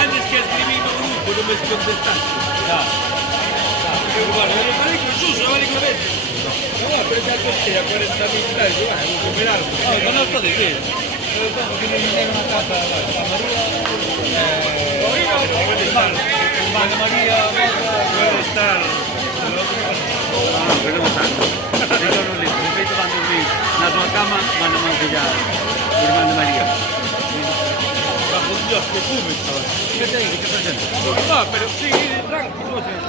Antes que escribir no grupo, non me contestaste. Bueno, eu falei con Suso, falei con ele. No, pero xa costei a 40.000 pesos, vou comer algo. No, non estou dicir. Eu penso que non ten unha casa, a María... Puede estar. María... Puede estar. Pero non está. Yo non listo, de feito van dormir na súa cama, van a mancillar o irmán de María. Bajo Dios, que fume, chaval. Que te digo, que presente? No, pero sí, tranquilo.